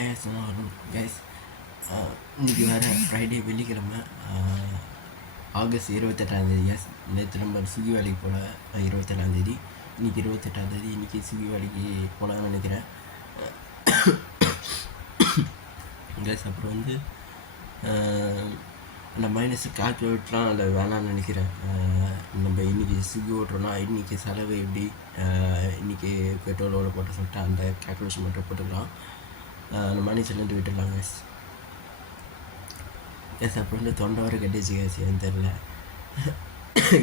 Guys இன்றைக்கி வேறு Friday வெள்ளிக்கிழமை ஆகஸ்ட் 28ஆந்தேதி. கேஸ் நேற்று நம்ம ஸ்விக்கி வேலைக்கு போகல. 27ஆந்தேதி, இன்றைக்கி 28ஆந்தேதி. இன்றைக்கி ஸ்விக்கி வேலைக்கு போகலான்னு நினைக்கிறேன். கேஸ் அப்புறம் வந்து அந்த மைனஸு கால்குலேட்லாம் அதில் வேணான்னு நினைக்கிறேன். நம்ம இன்றைக்கி ஸ்விக்கி ஓட்டுறோன்னா இன்றைக்கி செலவு எப்படி, இன்றைக்கி பெட்ரோல் எவ்வளோ போட்டு சொல்லிட்டு அந்த கால்குலேஷன் மட்டும் போட்டுக்கலாம். அந்த மணி சொல்லிட்டு விட்டுடலாம் கேஸ். கேஸ் அப்புறம் வந்து தொண்டை வர கட்டிச்சு கேஸ், ஏன்னு தெரில.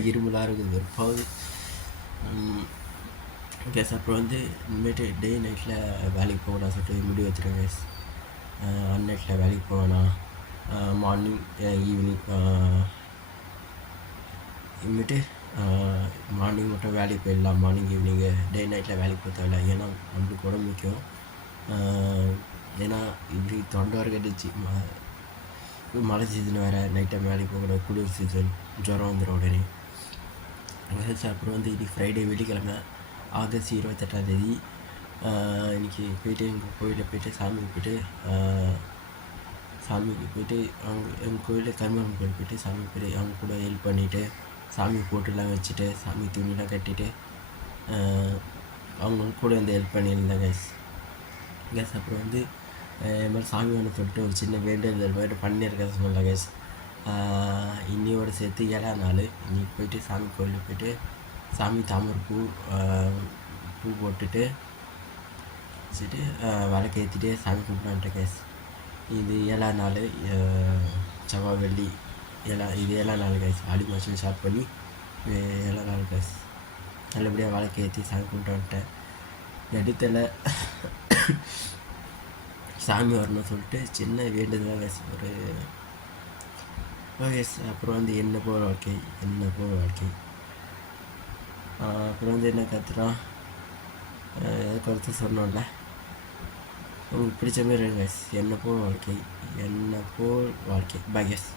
இருமலாக இருக்குது வெறுப்பாகுது கேஸ். அப்புறம் வந்து இனிமேட்டு டே நைட்டில் வேலைக்கு போகலாம் சொல்லிட்டு முடிவு வச்சுருக்கேன் கேஸ். அன்நைட்டில் வேலைக்கு போவேணாம், மார்னிங் ஈவினிங் இனிமேட்டு மார்னிங் மட்டும் வேலைக்கு போயிடலாம். மார்னிங் ஈவினிங்கு டே நைட்டில் வேலைக்கு போக தேவையில்ல. ஏன்னா நம்மளுக்கு உடம்பு முக்கியம். ஏன்னா இப்படி தொண்டை வர கட்டிச்சு. மழை சீசன் வேறு, நைட் டைம் வேலைக்கு போகக்கூடாது, குளிர் சீசன், ஜுரம் வந்துடும் உடனே. அப்புறம் வந்து இன்றைக்கி ஃப்ரைடே வெள்ளிக்கிழமை ஆகஸ்ட் 28ஆந்தேதி. இன்றைக்கி போய்ட்டு எங்கள் கோயிலில் போய்ட்டு சாமிக்கு போய்ட்டு அவங்க எங்கள் கோயிலில் கருமாரியம்மன் கோயில் போய்ட்டு சாமிக்கு போய்ட்டு அவங்க கூட ஹெல்ப் பண்ணிவிட்டு சாமி போட்டுலாம் வச்சுட்டு சாமி துணிலாம் கட்டிட்டு அவங்க கூட வந்து ஹெல்ப் பண்ணியிருந்தேன் கேஸ். அப்புறம் வந்து இது மாதிரி சாமி ஒன்று சொல்லிட்டு ஒரு சின்ன வேண்டுதல் மாதிரி பண்ணியிருக்கேன் சொன்னல கேஸ். இன்னையோடு சேர்த்து 7ஆம் நாள். இன்றைக்கி போய்ட்டு சாமி கோயிலுக்கு போய்ட்டு சாமி தாமரை பூ போட்டுட்டு வச்சுட்டு விளக்கு ஏற்றிட்டு சாமி கும்பிட்டு கேஸ். இது 7ஆம் நாள், செவ்வாய் வெள்ளி இது 7ஆம் நாள் கேஸ். ஆடி மாதம் ஸ்டார்ட் பண்ணி 7ஆம் நாள் கேஸ். நல்லபடியாக விளக்கு ஏற்றி சாமி கும்பிட்டு வந்துட்டேன். எடுத்தலை சாமி வரணும்னு சொல்லிட்டு சின்ன வேண்டுதலாக கேஸ் ஒரு கேஸ். அப்புறம் வந்து என்ன போல் வாழ்க்கை. அப்புறம் வந்து என்ன கற்றுறான் எதை கருத்து சொன்னோம்ல. உங்களுக்கு பிடிச்ச மாதிரி கேஸ். என்ன போல் வாழ்க்கை பாய் கேஸ்.